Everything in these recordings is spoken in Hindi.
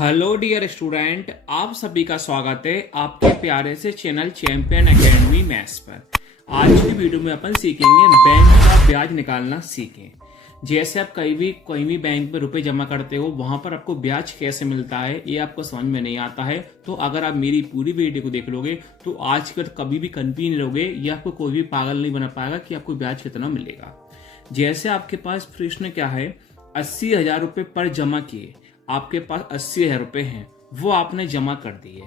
हेलो डियर स्टूडेंट, आप सभी का स्वागत है आपके प्यारे से चैनल चैंपियन एकेडमी मैथ्स पर। आज की वीडियो में अपन सीखेंगे बैंक का ब्याज निकालना सीखें। जैसे आप कहीं भी बैंक में रुपए जमा करते हो, वहां पर आपको ब्याज कैसे मिलता है ये आपको समझ में नहीं आता है, तो अगर आप मेरी पूरी वीडियो को देख लोगे तो आज कभी भी कंफ्यूज नहीं रहोगे या आपको कोई भी पागल नहीं बना पाएगा कि आपको ब्याज कितना मिलेगा। जैसे आपके पास प्रश्न क्या है, 80,000 रुपये पर जमा किए, आपके पास 80,000 रुपये हैं, वो आपने जमा कर दिए।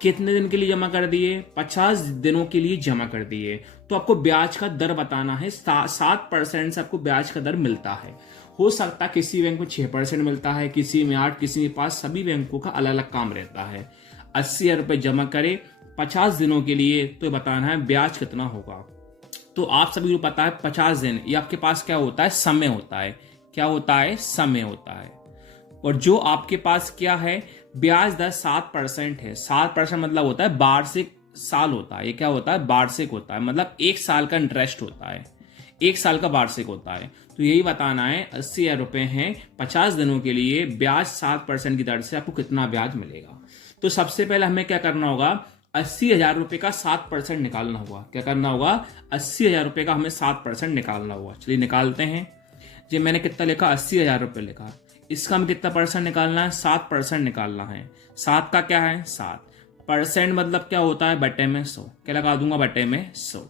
कितने दिन के लिए जमा कर दिए? 50 दिनों के लिए जमा कर दिए। तो आपको ब्याज का दर बताना है। 7% से आपको ब्याज का दर मिलता है। हो सकता है किसी बैंक में 6% मिलता है, किसी में 8, किसी में 5। सभी बैंकों का अलग अलग काम रहता है। 80,000 रुपये जमा करे 50 दिनों के लिए, तो बताना है ब्याज कितना होगा। तो आप सभी को पता है 50 दिन, ये आपके पास क्या होता है? समय होता है। क्या होता है? समय होता है। और जो आपके पास क्या है, ब्याज दर 7% है। 7% मतलब होता है वार्षिक साल होता है। ये क्या होता है? वार्षिक होता है, मतलब एक साल का इंटरेस्ट होता है, एक साल का वार्षिक होता है। तो यही बताना है 80,000 रुपये हैं 50 दिनों के लिए, ब्याज 7% की दर से आपको कितना ब्याज मिलेगा। तो सबसे पहले हमें क्या करना होगा, 80,000 रुपये का 7% निकालना होगा। क्या करना होगा? 80,000 रुपये का हमें 7% निकालना होगा। चलिए निकालते हैं। जी मैंने कितना लिखा? 80,000 रुपये लिखा। इसका हमें कितना परसेंट निकालना है? 7% निकालना है। 7 का क्या है? 7%, मतलब क्या होता है? बटे में 100। क्या लगा दूंगा? बटे में 100।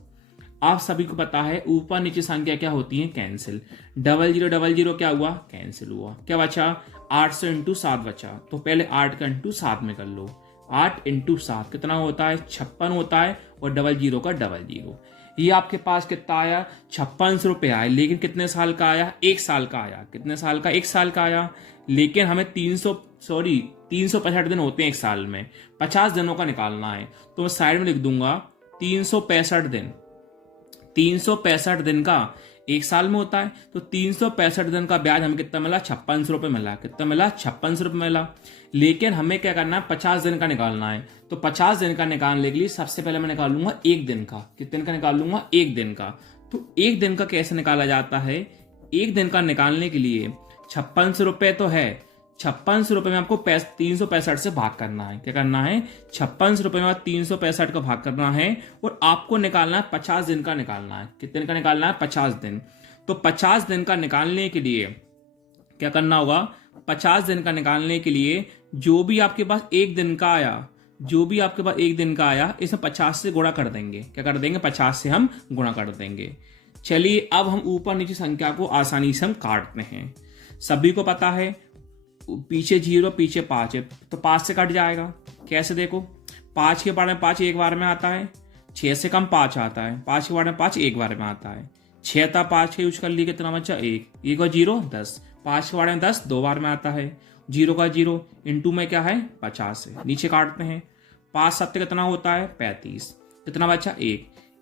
आप सभी को पता है ऊपर नीचे संख्या क्या होती है? कैंसिल। 0000 क्या हुआ? कैंसिल हुआ। क्या बचा? 800 इंटू 7 बचा। तो पहले 8 का इंटू 7 में कर लो। 8 इंटू 7 कितना होता है? 56 होता है। और 00 का 00। ये आपके पास कितना आया? 5600 रुपये आया। लेकिन कितने साल का आया? एक साल का आया। कितने साल का? एक साल का आया। लेकिन हमें 365 दिन होते हैं एक साल में, 50 दिनों का निकालना है। तो मैं साइड में लिख दूंगा 365 दिन। 365 दिन का एक साल में होता है। तो 365 दिन का ब्याज हमें कितना मिला? 5600 रुपये मिला। कितना मिला? 5600 रुपये मिला। लेकिन हमें क्या करना है? 50 दिन का निकालना है। तो 50 दिन का निकालने के लिए सबसे पहले मैं निकालूंगा एक दिन का। कितने दिन का निकालूंगा? एक दिन का। तो एक दिन का कैसे निकाला जाता है? एक दिन का निकालने के लिए 5600 रुपये तो है, 5600 रुपये में आपको 365 से भाग करना है। क्या करना है? 5600 रुपये में 365 का भाग करना है। और आपको निकालना है 50 दिन का निकालना है। कितने दिन का निकालना है? 50 दिन। तो 50 दिन का निकालने के लिए क्या करना होगा? 50 दिन का निकालने के लिए जो भी आपके पास एक दिन का आया, जो भी आपके पास एक दिन का आया, इसमें 50 से गुणा कर देंगे। क्या कर देंगे? 50 से हम गुणा कर देंगे। चलिए अब हम ऊपर नीचे संख्या को आसानी से हम काटते हैं। सभी को पता है पीछे 0 पीछे 5 है, तो 5 से कट जाएगा। कैसे? देखो 5 के बार में 5 एक बार में आता है, 6 से कम 5 आता है, 5 के बार में 5 एक बार में आता है। 6 था 5 का यूज कर लिए, कितना बचा? 1 और 0 10। 5 के बार में 10 2 बार में आता है। 0 का 0 इंटू में क्या है? 50 है। नीचे काटते हैं। 5 7 कितना होता है? 35। कितना बचा?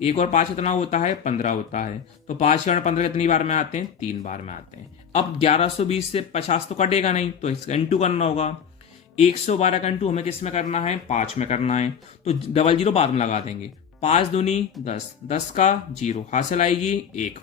1 और 5 कितना होता है? 15 होता है। तो 5 के बार में 15 कितनी बार में आते हैं? 3 बार में आते हैं। अब 1120 से 50 तो कटेगा नहीं, तो इसका इंटू करना होगा। 112 का इंटू हमें किस में करना है? 5 में करना है। तो 00 बाद में लगा देंगे। 5 दूनी 10, 10 का 0 हासिल आएगी 1।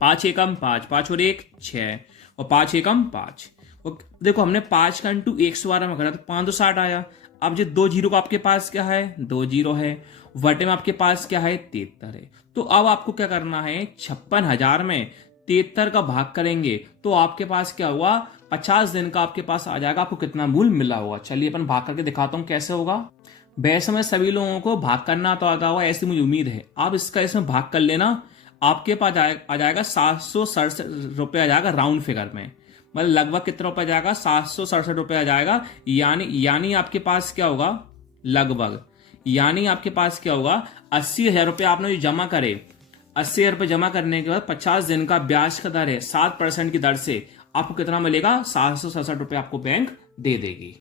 5 एकम 5, 5 और 1 6, और 5 एकम 5। और देखो हमने 5 का इंटू 112 में करा तो 560 आया। अब जो 2 0 का आपके पास क्या है? 2 0 है। वटे में आपके पास क्या है? 73 है। तो अब आपको क्या करना है? 56,000 में 73 का भाग करेंगे तो आपके पास क्या हुआ? 50 दिन का आपके पास आ जाएगा। आपको कितना मूल्य मिला होगा? चलिए अपन भाग करके दिखाता हूं कैसे होगा। वैसे में सभी लोगों को भाग करना तो आता होगा, ऐसी मुझे उम्मीद है। आप इसका इसमें भाग कर लेना। आपके पास आ जाएगा 767 रुपये आ जाएगा राउंड फिगर में। मतलब लगभग कितना रुपये आ जाएगा? 767 रुपये आ जाएगा। यानी आपके पास क्या होगा? लगभग यानी आपके पास क्या होगा? 80,000 रुपये आपने जो जमा करे, 80,000 रुपये जमा करने के बाद 50 दिन का ब्याज का दर है 7% की दर से, आपको कितना मिलेगा? 767 रुपये आपको बैंक दे देगी।